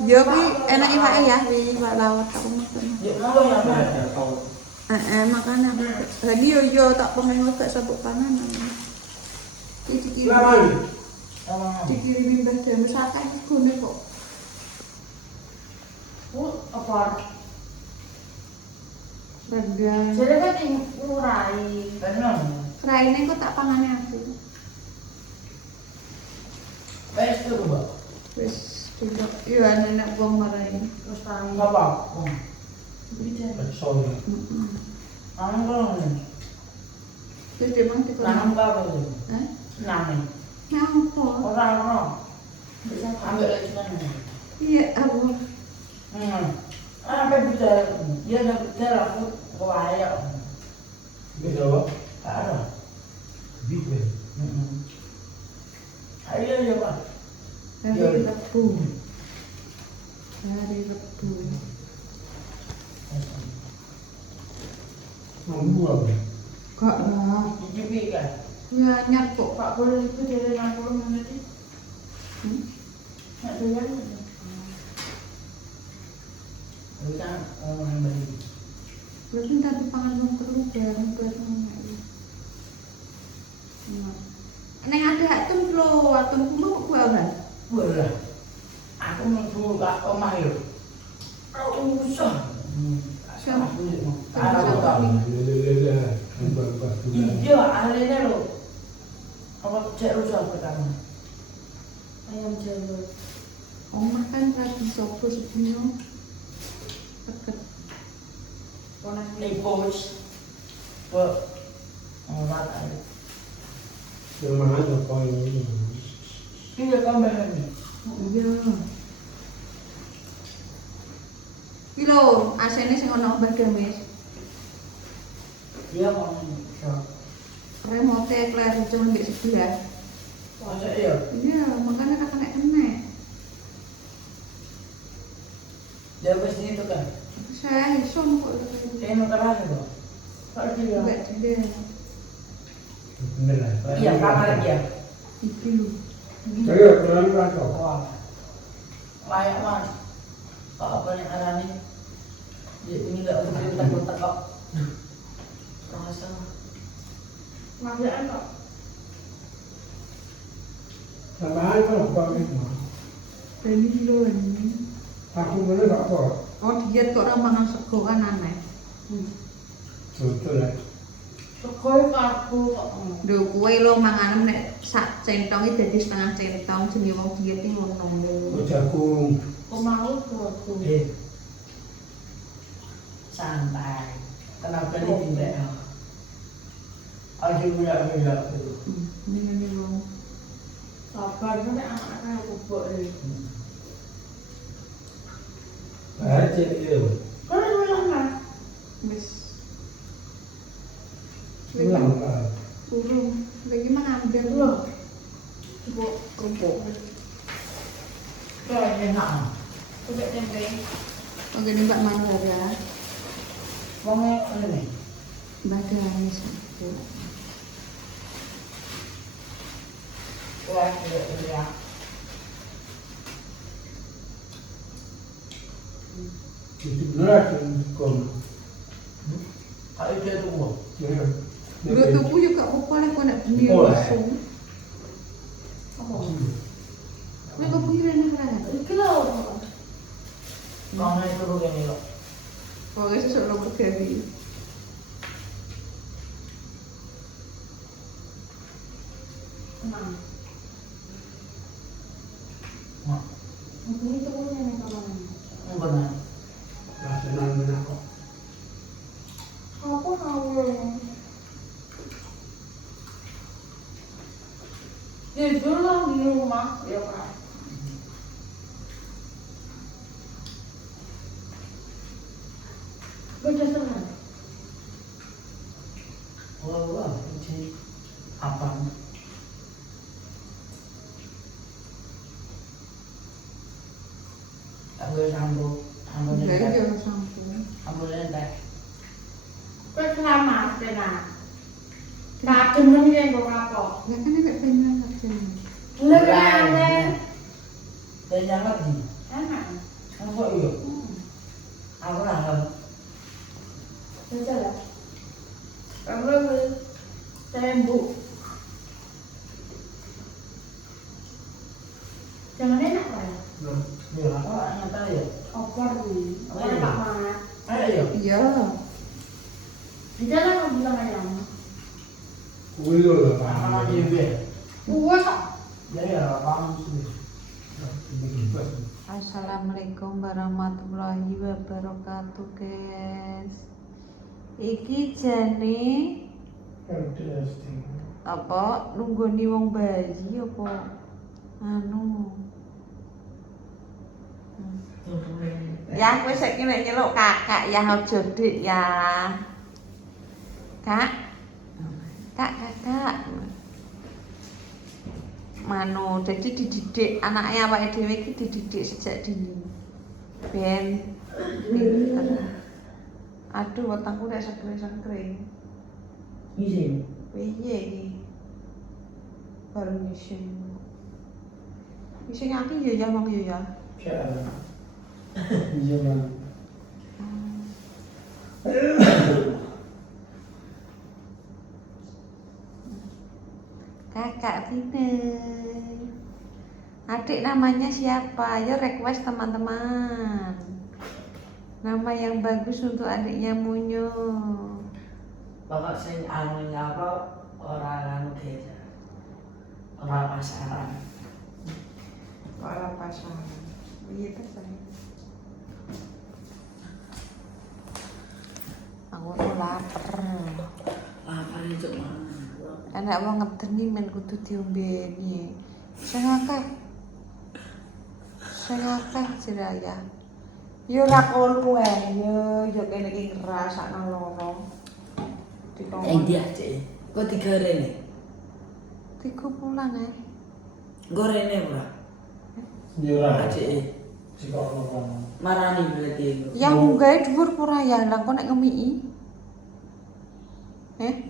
Yo ki enak iwake ya, iwak laut tak makan. Yo mau ya mau. Makane aku. Lagi yo tak pengen gak sabuk panganan. Iki dikirimin Mbah Damus akeh gone kok. Apa? Rendang. Jadi kan ngurai. Benar. Raine kok tak pangane aku. Wes tuh, Mbak. Wis coba yo anak wong marai. Terus tangi. Apa? Bisa. Betul. Tangan kok. Terus dia mang dikon. Tangan apa itu? Hah? Nami. Nyampo. Orang. Bisa ambil lagi mana? Iya, aku. Apa bisa? Dia ada bicara aku kaya. Bisa apa? Ada. Bisa. Ayo ya Pak. Hari Rabu. Hari Rabu. Mampu apa? Kak lah. Dijubi kan? Banyak kok. Pak boleh itu dari 60 menit. Nak doyan. Bukan orang beli. Berarti tadi pangan wong perlu bareng bareng. Neng ada atum lo, atum kulo kok ora. Boleh. Aku mau ke omah yo. Aku usah. Siapa? Ada iya, ahlinya lo. Apa cek rusak pertama? Ayam jalur. Omah kan tadi sopo sebelum deket. Nih coach. Kok ngolat aja. Yang mana apa ini? Iya kamera nih. Iya. Kilo, asene sing ono Mbah Damis. Iya mau. Remote kelas cuma di sebelah. Masa iya? Iya, makanya kata nek enek. Dia pasti itu kan. Saya isom kok. Saya mau keras kok. Kalau dia. Enggak dia. Bener lah. Iya kamar dia. Iki lho. Saya pelan pelan kok. Wah. Layak mas. Apa yang alami? Dia ini nggak begitu takut kok. Rasa. Maksudnya kok. Sama aja apa itu? Ini lho ini. Aku bener gak kok. Oh diet kok ora mangan sego kan aneh. Betul lah. Sekolah kartu kok. Lho kowe lo mangan nek sak centong iki dadi setengah centong jenenge wong diet iki ngono lho. Jagung. Kok mau tuh. Santai. Kenapa ditindak? Aja budak-budak itu. Ini wong. Sabar nek anak-anak aku buat ini. Aja itu. Kan lama. Wis. Ulang lah. Urung. Lagi mengambil Loh. coba kerupuk. Kayak enak. Udah tempe. Oke nih Mbak Manu ya. Wongnya ini. Mbak Damis. Wah, iya. Jadi benar kan. Kalau dia tunggu. Ya. Lu tuku juga apa lek kok nek beli Boleh. langsung. Apa? Nek kok beli rene kan. Iki lho. Mana itu begini kok. Oh, wis sesuk lo pergi. Tenang. Mak. Ini tuh punya nek kamu. Benar. Rasional benar kok. Apa kamu? Tidur lah di rumah, ya Pak. Baca sana. Wah, ini apa? Ambil sambung, ambil Enggak lentek, jangan sampai. ambil lentek. Selamat, tenang. Tak demen yang gue kapok. Ya kan nek pengen aja. Beneran, dan yang lagi, Enak. Baca lah. Kamu tembok. Jangan enak lah. Ya. Oh, enak tahu ya. Opor nih. Opor tak mat. Ayo. Iya. Di dalam kamu bilang ayam. Kulo lah Pak. Ah, iya. Buat kok. Ya, paham sih. Assalamualaikum warahmatullahi wabarakatuh, guys. Iki jane Interesting. apa nunggoni wong bayi apa anu. Ya kowe saiki nek nyeluk kakak ya aja dik ya. Kak. Kakak. Mano, jadi dididik anaknya awake dhewe iki dididik sejak dini. Ben pinter. Aduh, wetengku nek sengkring. Izin. Piye iki? Permission. Sing aku ya wong ya. Kayak iya Bang. Kakak pinter. Adik namanya siapa? Ayo request teman-teman. Nama yang bagus untuk adiknya Munyo. Pokok sing anu apa orang anu desa. Orang pasaran. Orang pasangan. Iya kan saya. Aku tuh lapar. Lapar itu mah. Enak banget ngedeni men kudu diombeni. Sing akeh. Sing akeh jeraya. Yo ora kono ae, yo kene iki ngrasakno loro. Dia cek. Kok digoreng? Tiku pulang ae. Gorengnya ora. Nyurah. Cek. Jika orang Marani berarti. Yang gawe dhuwur ora ya, lah kok nek ngemiki.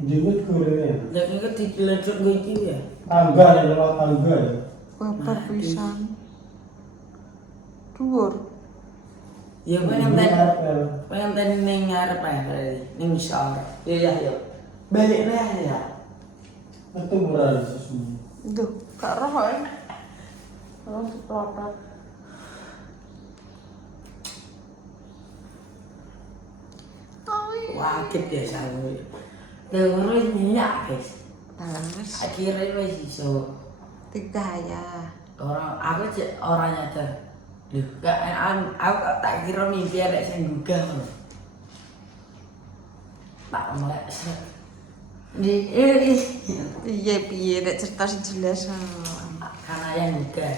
jemput gorengnya. Lagi kan dijelaskan gue itu ya. Tangga ya, lewat tangga ya. Babar pisan. Dhuwur. Ya pengen tadi neng ngarep ya, neng misal. Ya ya. Balik ya. Itu murah semua. Duh, gak roh ae. Roh seplotot. Wakit ya sama. Terus minyak guys. Terus Akhirnya wes iso. tiga ya. Aku cek orang nyadar. Loh, aku tak kira mimpi ada yang gugah loh. Tak melek set. Iya piye nek cerita sing jelas. Karena yang gugah.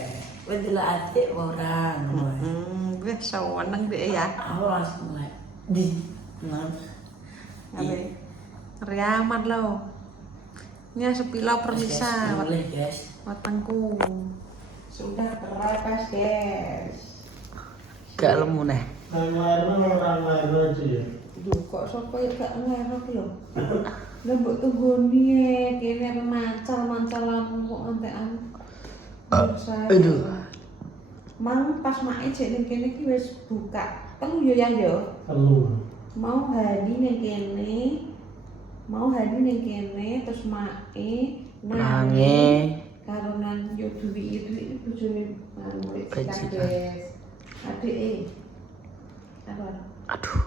Kowe delok adik orang. Wis seneng dhek ya. Aku langsung mulai di Ape? Riaman lo. Ini sepilau permisa. Boleh guys. Wetengku. Sudah terlepas, guys. Gak lemu nih. Orang lain aja ya. Duh, kok sapa ya gak ngerok lho. Lah mbok tunggoni kene mancal-mancalan kok entekan. Aduh. Mang pas mae jek ning kene iki wis buka. Telu yo ya yo. Telu. Mau hari ning kene, terus mae Nange. karonan yo duwi itu bojone anu Bajikan. guys. Adike. Apa? Aduh.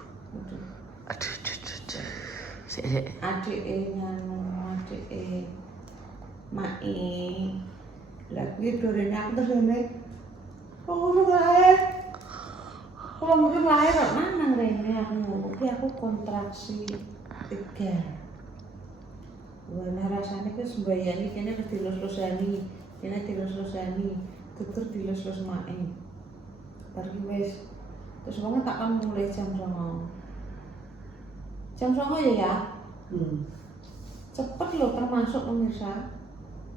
Sik. Adike nyanu, adike mae. Lah kuwi dorene aku terus ngene. Oh, lahir. Kalau mungkin lahir kok mana rene aku ngono ki aku kontraksi 3. Wah, rasane ki sembayani kene dilus-lusani, kene dilus-lusani, tutur dilus-lus mae. Bar ki wis terus wong tak kan mulai jam 09.00. Jam 09.00 ya. Cepet loh termasuk pemirsa.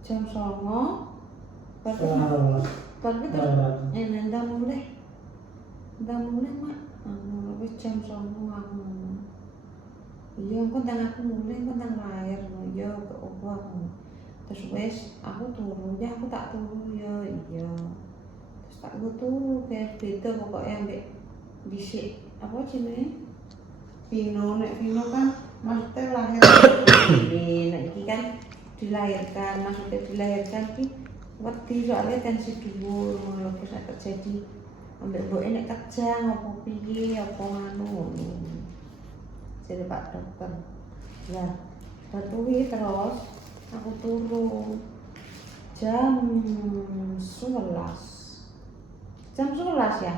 Jam 09.00 Tapi terus ndang mulai mak. Wis jam 09.00 aku. Iya, engko ndang aku mulai, engko ndang lahir lho. Ya kok aku. Terus wis aku turu, ya aku tak turu ya, iya. Terus tak turu kayak beda pokoknya ambek dhisik. Apa jenenge? Vino kan maksudnya lahir ini, nek iki kan dilahirkan, maksudnya dilahirkan ki wedi soalnya tensi dhuwur ngono lho nek terjadi ambek mboke nek kejang apa piye apa ngono. Jadi Pak Dokter. Lah, terus aku turu jam 11. Jam 11 ya?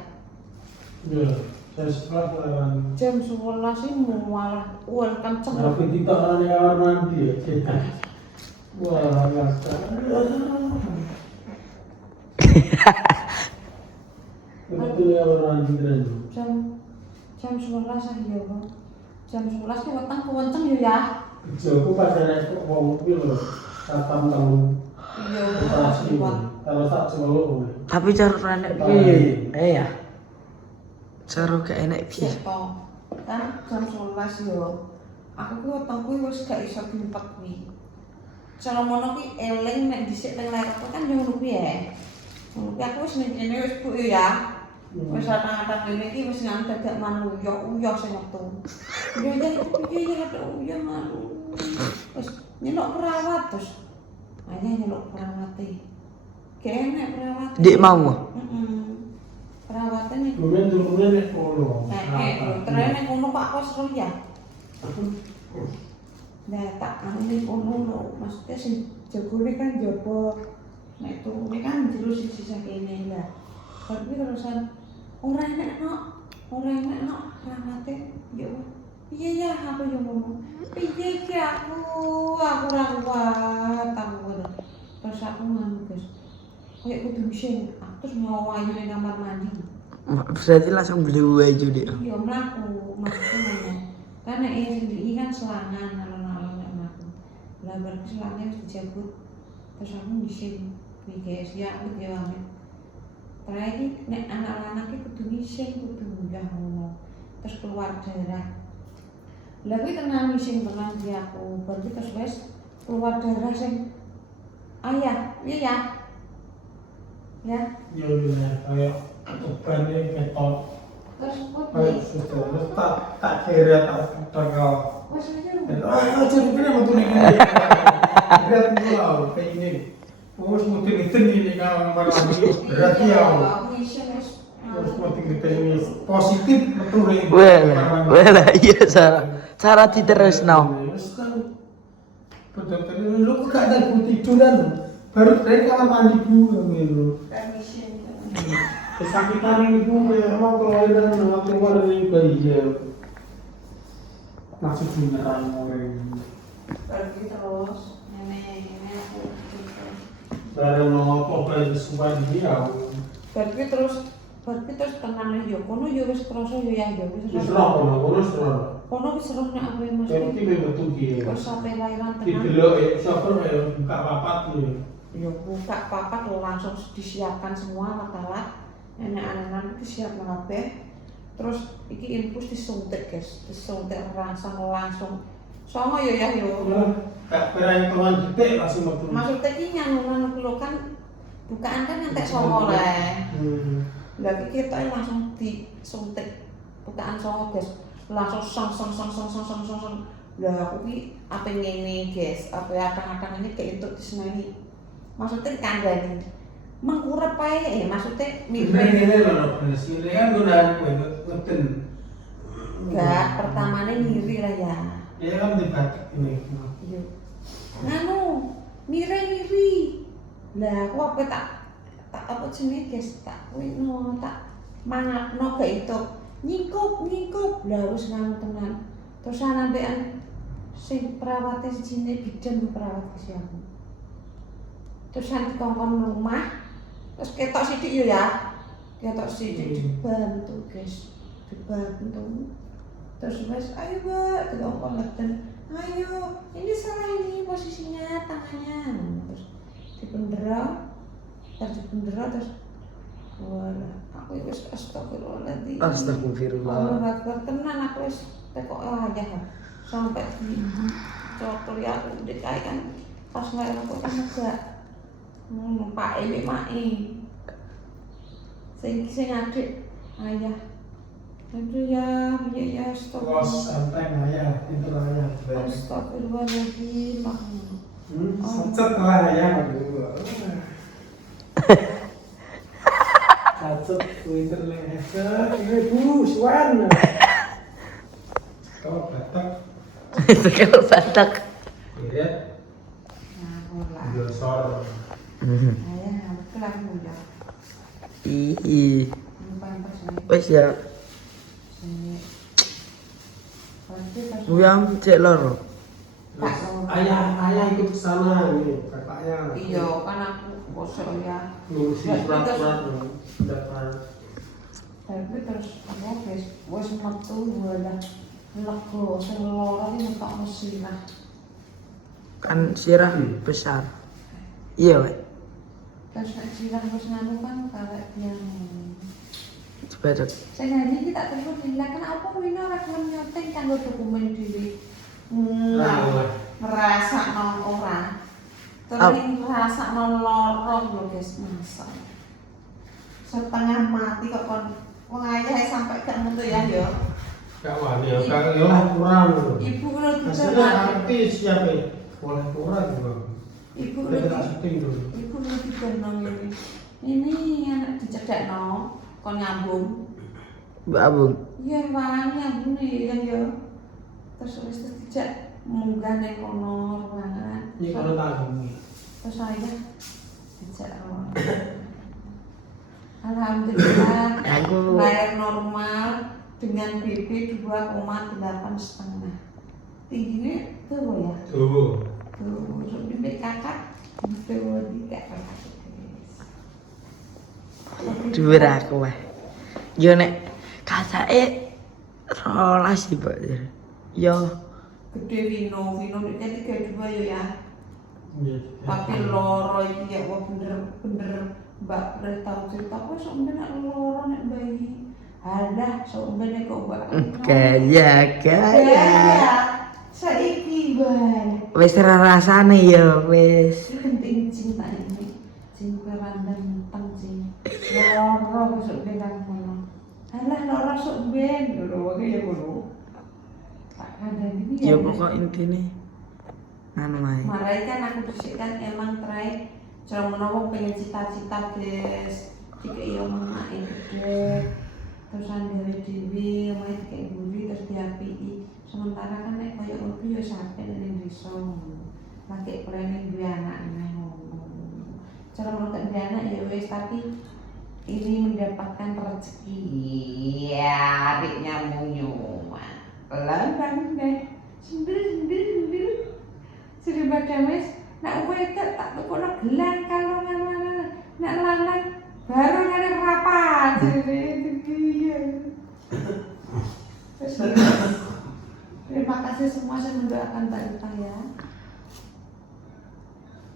Iya, saya setelah lawan. Jam 11 ini malah kenceng. Tapi kita nanya kamar mandi ya. Wah, betul ya orang mandi Jam 11 aja kok. Jam 11 ki weteng kenceng yo ya. Joku pas nek wong kuwi lho, katam tahun. Iya, Operasi. Kalau tak celok. Tapi cara enek piye? Ya. Cara gak enek piye? Kan jam 11 yo. Aku ki weteng kuwi wis gak iso dimpet kuwi. Cara mono ki eling nek dhisik teng layarku kan yo ngono kuwi ya. Ngono kuwi aku wis ning kene wis bu ya. Wis atang-atang ngene iki wis nang dadak manuyuh sing metu. Yo piye ada uyuh manu. Wis nyelok perawat terus. Ayah nyelok perawate. Kene perawat. Dik mau. Perawatnya nih. Turun nek kono. Terus nek kono Pak Kos ro ya. Nah, tak anu kono lho, maksudnya sing jagone kan jopo. Nek turune kan jero sisi sakene lah. Tapi terusan ora enak perawate yo. Piye ya aku yo ngomong. Piye ki aku ora kuat aku. Terus aku nganu Gus. Kayak kudu mesin, terus mau ayu ning kamar mandi. Berarti langsung beli baju dia. Iya, mlaku, maksudnya. Karena ini kan selangan alon-alon nek mlaku. Lah bar selangane wis dijabut. Terus aku mesin kuwi guys, ya aku yo amet. Terakhir nek anak-anak iki kudu mesin, kudu munggah ngono. Terus keluar darah. Lah kuwi tenan mesin tenan di aku. Berarti terus wis keluar darah sing ayah, iya ya. Ya. Yo kayak beban ketok. Terus Kayak sudah tak kira tak tegal. wes aja. Jadi gini betul ini. Berat pulau kayak ini. Harus mutin ini kalau lagi berat ya. Harus mutin ini positif betul ini. Well, iya cara diterusno. Betul lu kok gak ada tiduran. Baru dari kamar mandi dulu gitu. Kesakitan itu memang kelahiran keluar dari bayi ya. Masih beneran orang. Pergi terus, nenek aku. Dari nopo belajar supaya dia. Pergi terus tenang yo. Kono yo wis krasa yo ya yo wis. Wis roh kono serah. Kono wis roh nek aku Mas. Tapi betul ki. Terus sampai lahiran tenang. Didelok sapa ya buka papat tuh. Yo buka papat langsung disiapkan semua alat-alat. Nenek-anak itu siap kabeh. Terus iki infus disuntik guys, disuntik langsung. Songo yo ya yo. Gak pernah hitungan detik langsung metu. Maksudnya iki nyanu kulo kan bukaan kan ngantek songo le. Lah iki kita langsung disuntik bukaan songo guys. Langsung song. Lah aku ki ape ngene guys, ape atang-atang ini kayak entuk diseneni. Maksudnya kandhani. Mengkurep ae maksudnya Ini lho benes ini kan gunaan ngeten. Enggak, pertamanya ngiri lah ya. Ya kan dibatik ini. Iya. Nganu, ngiri. Lah aku apa tak apa jenenge guys, tak mangapno gak itu. Nyingkup. Lah wis nganu tenan. Terus anambekan sing perawate sijine bidan perawat kesehatan. Terus nanti kongkon rumah. Terus ketok sidik yo ya. Ketok sidik dibantu guys. Dibantu. Terus wes ayo Mbak, dikongkon ngeten. Ayo, ini salah ini posisinya tangannya. Terus dipenderau. Terus wala aku wis astagfirullahaladzim. Astagfirullah. Allah Akbar tenan aku wis tekok aja. Sampai cokor ya aku DKI kan pas nggak aku kan enggak. Pak ini sing adik ayah Aduh ya, Bos astagfirullah. santai ayah, pintar ayah. Astagfirullahaladzim. Sacet lah ayah. Sacet Twitter leher. Ini bu, Swan. Kau batak. Itu kalau batak. Lihat. Ngawur lah. Biosor. Ayah ngawur ke lah muda. Ih, Lupain pas ini. wes ya. Sini. Pasti pas. Buyang cek loro. Terus ayah ikut ke sana nih, kakaknya. Iya, kan aku bosok ya. Ngurusi surat-surat daftar. Tapi terus apa guys, wes metu wadah lego sing loro iki muka mesin lah. Kan sirah besar. Iya, wek. Terus nek sirah wis nganu kan karek yang Cepet. saya nyanyi kita terus bilang kan apa wino ora gelem nyoteng kanggo dokumen dhewe. Ngerasa nang ora. Terus ngerasa nang loro lho guys masa. Setengah mati kok kon wong ayah sampai gak mutu ya yo. Gak wani ya, kan ya kurang. Ibu kalau Hasilnya artis siapa ya? Boleh kurang juga. Ibu Kita kalau syuting dulu. ibu kalau digendong ini anak dicedekno kon nyambung. Mbak Abung. Iya bang nyambung nih kan yo. Terus wis dijak munggah ning kono ruangan. Ini kalau tanggung. Terus saya dijak alhamdulillah Aku- lahir normal dengan BB 2,8,5. Tingginya tuh ya. Tuh. Tuh, bibit kakak. Tuh, tidak kakak. Dhuwur aku wae. Yo nek kasake 12 sih, Pak. Yo Gede Vino ini 32 ya. Iya. Tapi loro iki ya wah bener Mbak Pre tau cerita kok sok mbene nek loro nek bayi. Alah sok mbene kok Mbak. gaya. Ya. Saiki bae. Wis ora rasane yo wis. Penting cinta ini. Cinta randang teng sing. Loro sok ben kono. Alah loro sok ben lho wae ya kono. Tak ada ini Ya pokok intine anu wae. Marai kan aku bersihkan emang try cara menolong pengen cita-cita guys jika iya main gede terus andare dhewe omahe dikek mburi terus diapiki sementara kan nek koyo ngono yo sampe ning desa lagi planning duwe anak neh ngono cara menolong duwe anak ya wis tapi ini mendapatkan rezeki ya adiknya munyu pelan-pelan deh sendiri sudah baca mes, nak wedok tak tukokno gelang kalau nak lanang baru ada rapat. Iya. Terima kasih semua yang mendoakan Mbak Rita ya.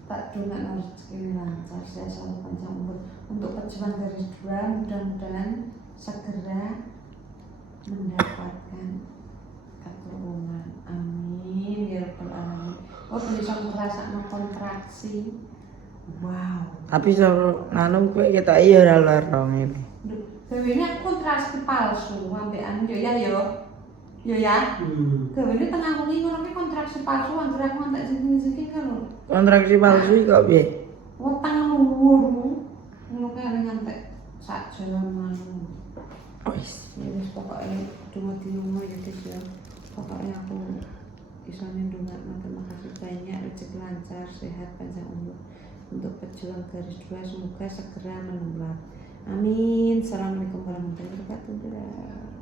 Tak doakan rezeki lancar, saya selalu panjang umur untuk pejuang garis 2 mudah-mudahan segera mendapatkan keturunan. Amin ya rabbal alamin. Oh bisa merasakan kontraksi. Wow. Tapi soal nganu kowe ketok iya ora loro ngene. Gawene kontraksi palsu ambekan yo ya yo. Yo ya. Gawene tengah wengi ngono ki kontraksi palsu anggere aku antek sing kan lho. Kontraksi palsu iki kok piye? Weteng luwur. Ngono kae arep ngantek sak jalan manu. Wis. Ya wis pokoke cuma di rumah ya guys ya. Pokoknya aku isone ndongakno terima kasih banyak rezeki lancar sehat panjang umur untuk pejuang garis 2 semoga segera menular amin. Assalamualaikum warahmatullahi wabarakatuh.